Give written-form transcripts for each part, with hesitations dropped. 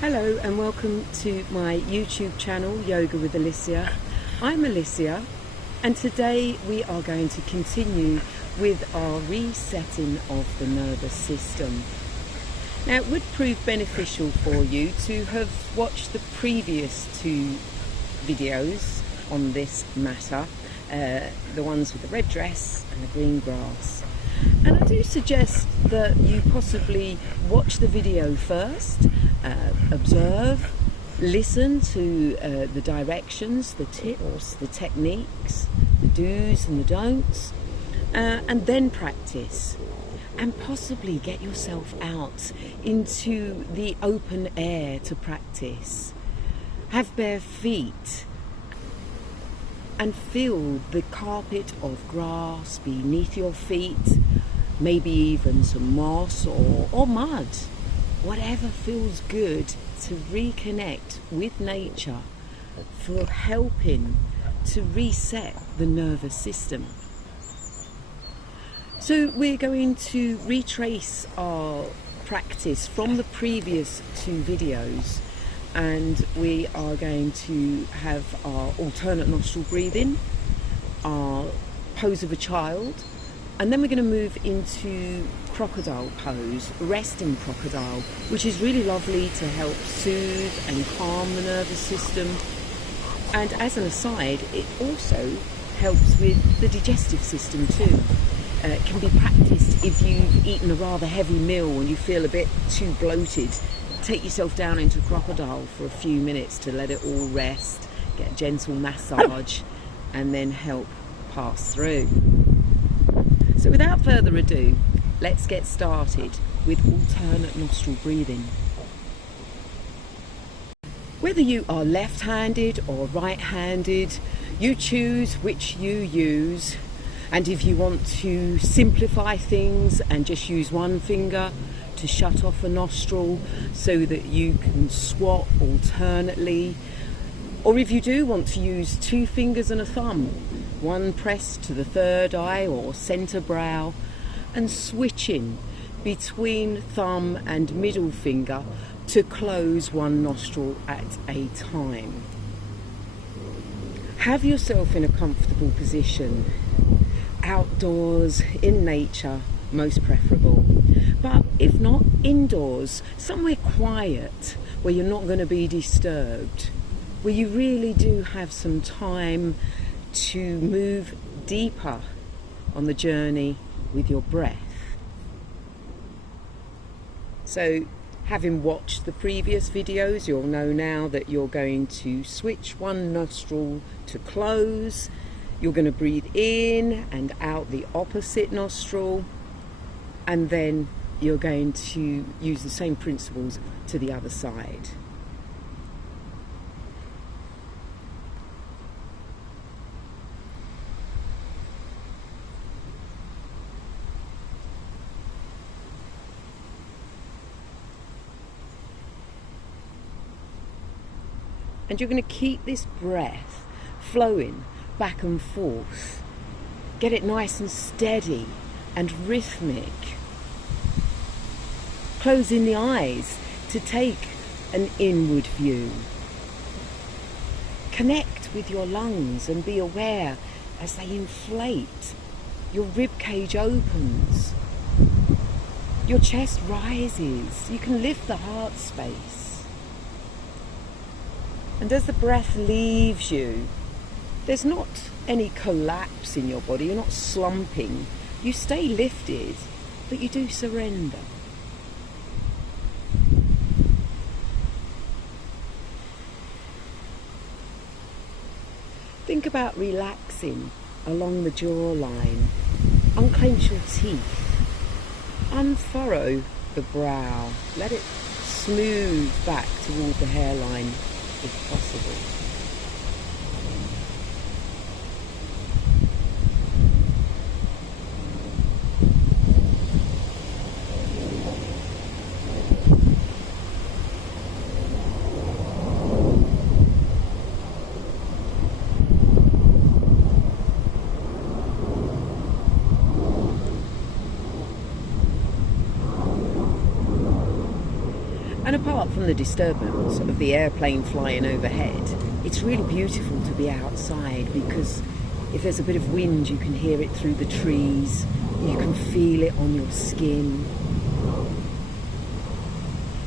Hello and welcome to my YouTube channel, Yoga with Alicia. I'm Alicia and today we are going to continue with our resetting of the nervous system. Now it would prove beneficial for you to have watched the previous two videos on this matter, the ones with the red dress and the green grass. And I do suggest that you possibly watch the video first, observe, listen to the directions, the tips, the techniques, the do's and the don'ts, and then practice. And possibly get yourself out into the open air to practice. Have bare feet and feel the carpet of grass beneath your feet, maybe even some moss or mud, whatever feels good to reconnect with nature for helping to reset the nervous system. So we're going to retrace our practice from the previous two videos, and we are going to have our alternate nostril breathing, our pose of a child, and then we're going to move into crocodile pose, resting crocodile, which is really lovely to help soothe and calm the nervous system. And as an aside, it also helps with the digestive system too. It can be practiced if you've eaten a rather heavy meal and you feel a bit too bloated. Take yourself down into crocodile for a few minutes to let it all rest, get a gentle massage, and then help pass through. So without further ado, let's get started with alternate nostril breathing. Whether you are left-handed or right-handed, you choose which you use. And if you want to simplify things and just use one finger to shut off a nostril so that you can swap alternately, or if you do want to use two fingers and a thumb, one pressed to the third eye or center brow, and switching between thumb and middle finger to close one nostril at a time. Have yourself in a comfortable position, outdoors, in nature, most preferable. But if not, indoors, somewhere quiet where you're not going to be disturbed, where you really do have some time to move deeper on the journey with your breath. So, having watched the previous videos, you'll know now that you're going to switch one nostril to close. You're going to breathe in and out the opposite nostril, and then you're going to use the same principles to the other side. And you're going to keep this breath flowing back and forth. Get it nice and steady and rhythmic. Closing the eyes to take an inward view. Connect with your lungs and be aware as they inflate. Your rib cage opens. Your chest rises. You can lift the heart space. And as the breath leaves you, there's not any collapse in your body. You're not slumping. You stay lifted, but you do surrender. Think about relaxing along the jawline. Unclench your teeth. Unfurrow the brow. Let it smooth back toward the hairline if possible. And And apart from the disturbance of the airplane flying overhead, it's really beautiful to be outside, because if there's a bit of wind, you can hear it through the trees, you can feel it on your skin.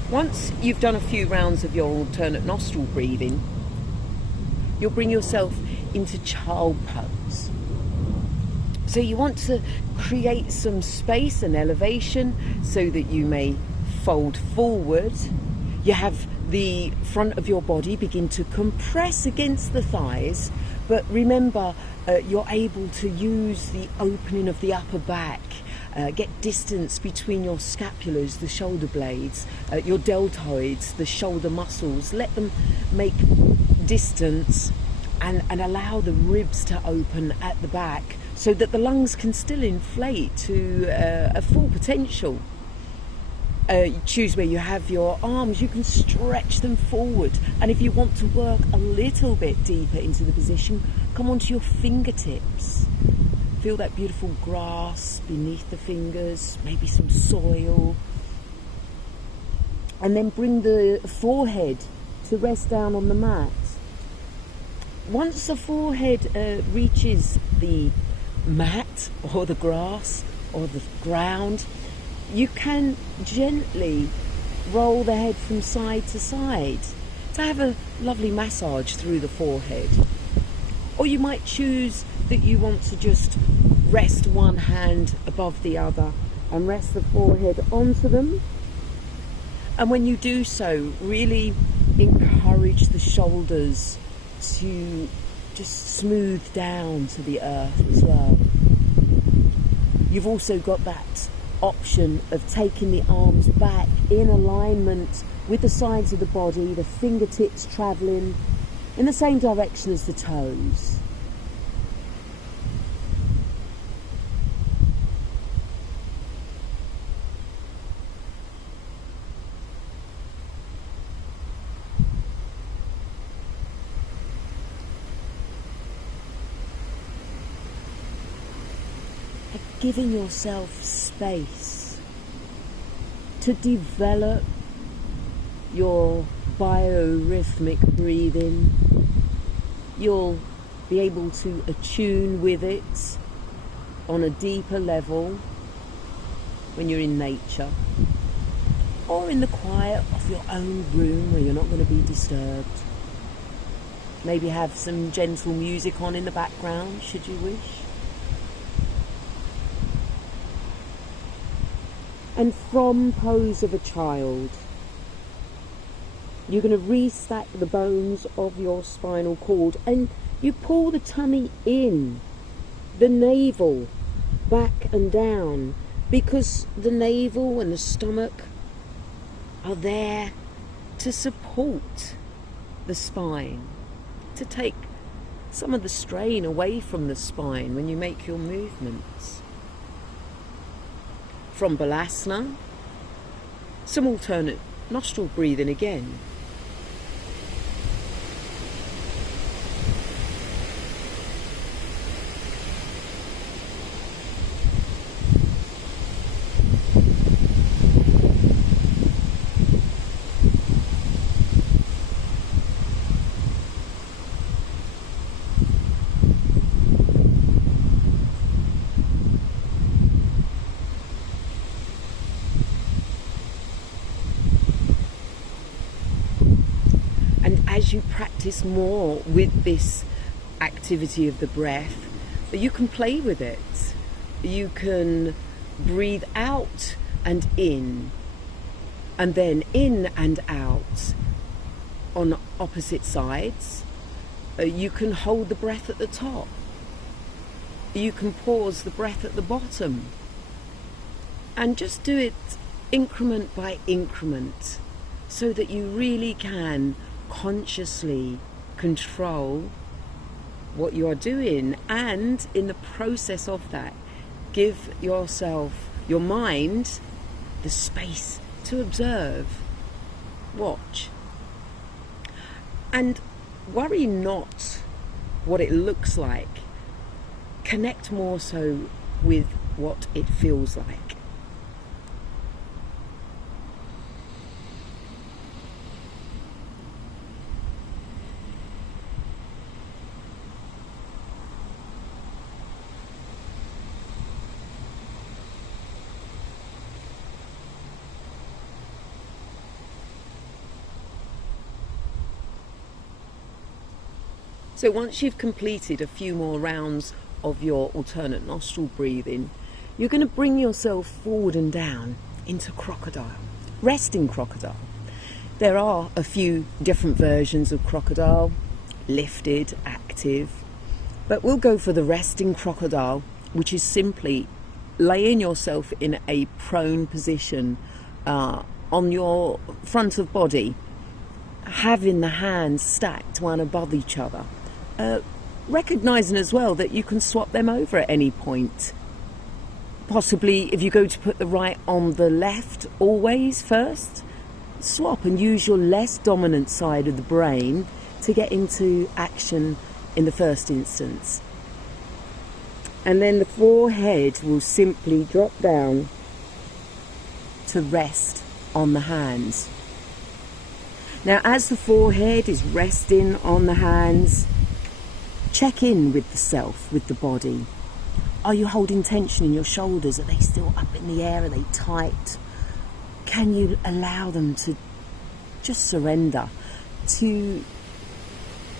Once you've done a few rounds of your alternate nostril breathing, you'll bring yourself into child pose. So you want to create some space and elevation so that you may fold forward. You have the front of your body begin to compress against the thighs, but remember, you're able to use the opening of the upper back, get distance between your scapulars, the shoulder blades, your deltoids, the shoulder muscles. Let them make distance and allow the ribs to open at the back so that the lungs can still inflate to a full potential. Choose where you have your arms, you can stretch them forward, and if you want to work a little bit deeper into the position, come onto your fingertips. Feel that beautiful grass beneath the fingers, maybe some soil, and then bring the forehead to rest down on the mat. Once the forehead reaches the mat or the grass or the ground, you can gently roll the head from side to side to have a lovely massage through the forehead. Or you might choose that you want to just rest one hand above the other and rest the forehead onto them. And when you do so, really encourage the shoulders to just smooth down to the earth as well. You've also got that option of taking the arms back in alignment with the sides of the body, the fingertips travelling in the same direction as the toes. Giving yourself space to develop your biorhythmic breathing. You'll be able to attune with it on a deeper level when you're in nature or in the quiet of your own room where you're not going to be disturbed. Maybe have some gentle music on in the background should you wish. And from pose of a child, you're going to restack the bones of your spinal cord and you pull the tummy in, the navel back and down, because the navel and the stomach are there to support the spine, to take some of the strain away from the spine when you make your movements. From Balasana, some alternate nostril breathing again. As you practice more with this activity of the breath, you can play with it. You can breathe out and in, and then in and out on opposite sides. You can hold the breath at the top. You can pause the breath at the bottom. And just do it increment by increment so that you really can consciously control what you are doing, and in the process of that give yourself, your mind, the space to observe, watch, and worry not what it looks like. Connect more so with what it feels like. So once you've completed a few more rounds of your alternate nostril breathing, you're going to bring yourself forward and down into crocodile, resting crocodile. There are a few different versions of crocodile, lifted, active, but we'll go for the resting crocodile, which is simply laying yourself in a prone position on your front of body, having the hands stacked one above each other, recognizing as well that you can swap them over at any point. Possibly if you go to put the right on the left always first, swap and use your less dominant side of the brain to get into action in the first instance. And then the forehead will simply drop down to rest on the hands. Now, as the forehead is resting on the hands, check in with the self, with the body. Are you holding tension in your shoulders? Are they still up in the air? Are they tight? Can you allow them to just surrender, to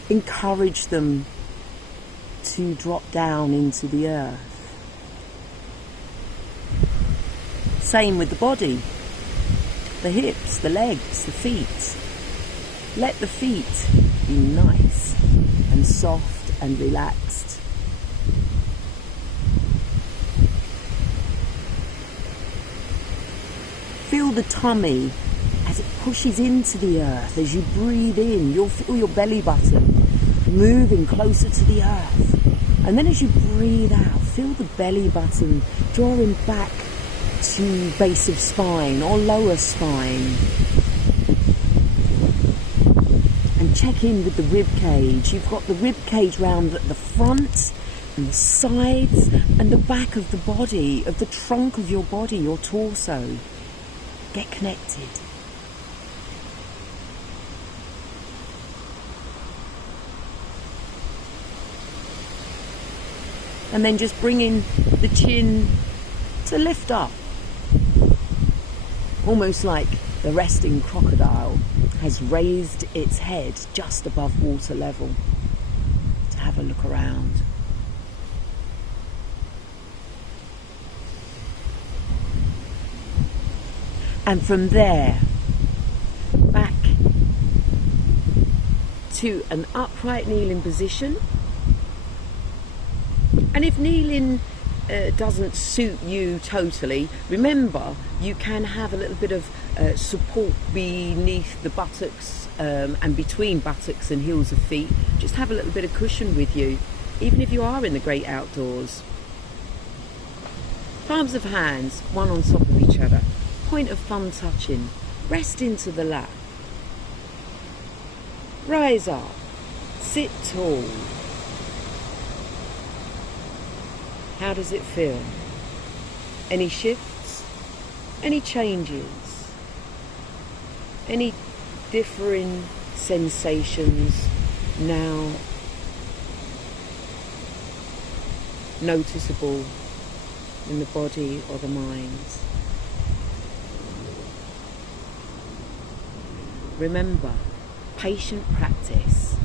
encourage them to drop down into the earth? Same with the body, the hips, the legs, the feet. Let the feet be nice and soft and relaxed. Feel the tummy as it pushes into the earth. As you breathe in, you'll feel your belly button moving closer to the earth. And then as you breathe out, feel the belly button drawing back to base of spine or lower spine. And check in with the rib cage. You've got the rib cage round at the front and the sides and the back of the body, of the trunk of your body, your torso. Get connected. And then just bringing the chin to lift up. Almost like the resting crocodile has raised its head just above water level to have a look around. And from there, back to an upright kneeling position. And if kneeling doesn't suit you totally, remember you can have a little bit of support beneath the buttocks and between buttocks and heels of feet. Just have a little bit of cushion with you, even if you are in the great outdoors. Palms of hands, one on top of each other. Point of thumb touching. Rest into the lap. Rise up. Sit tall. How does it feel? Any shifts? Any changes? Any differing sensations now noticeable in the body or the mind? Remember, patient practice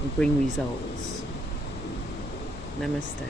will bring results. Namaste.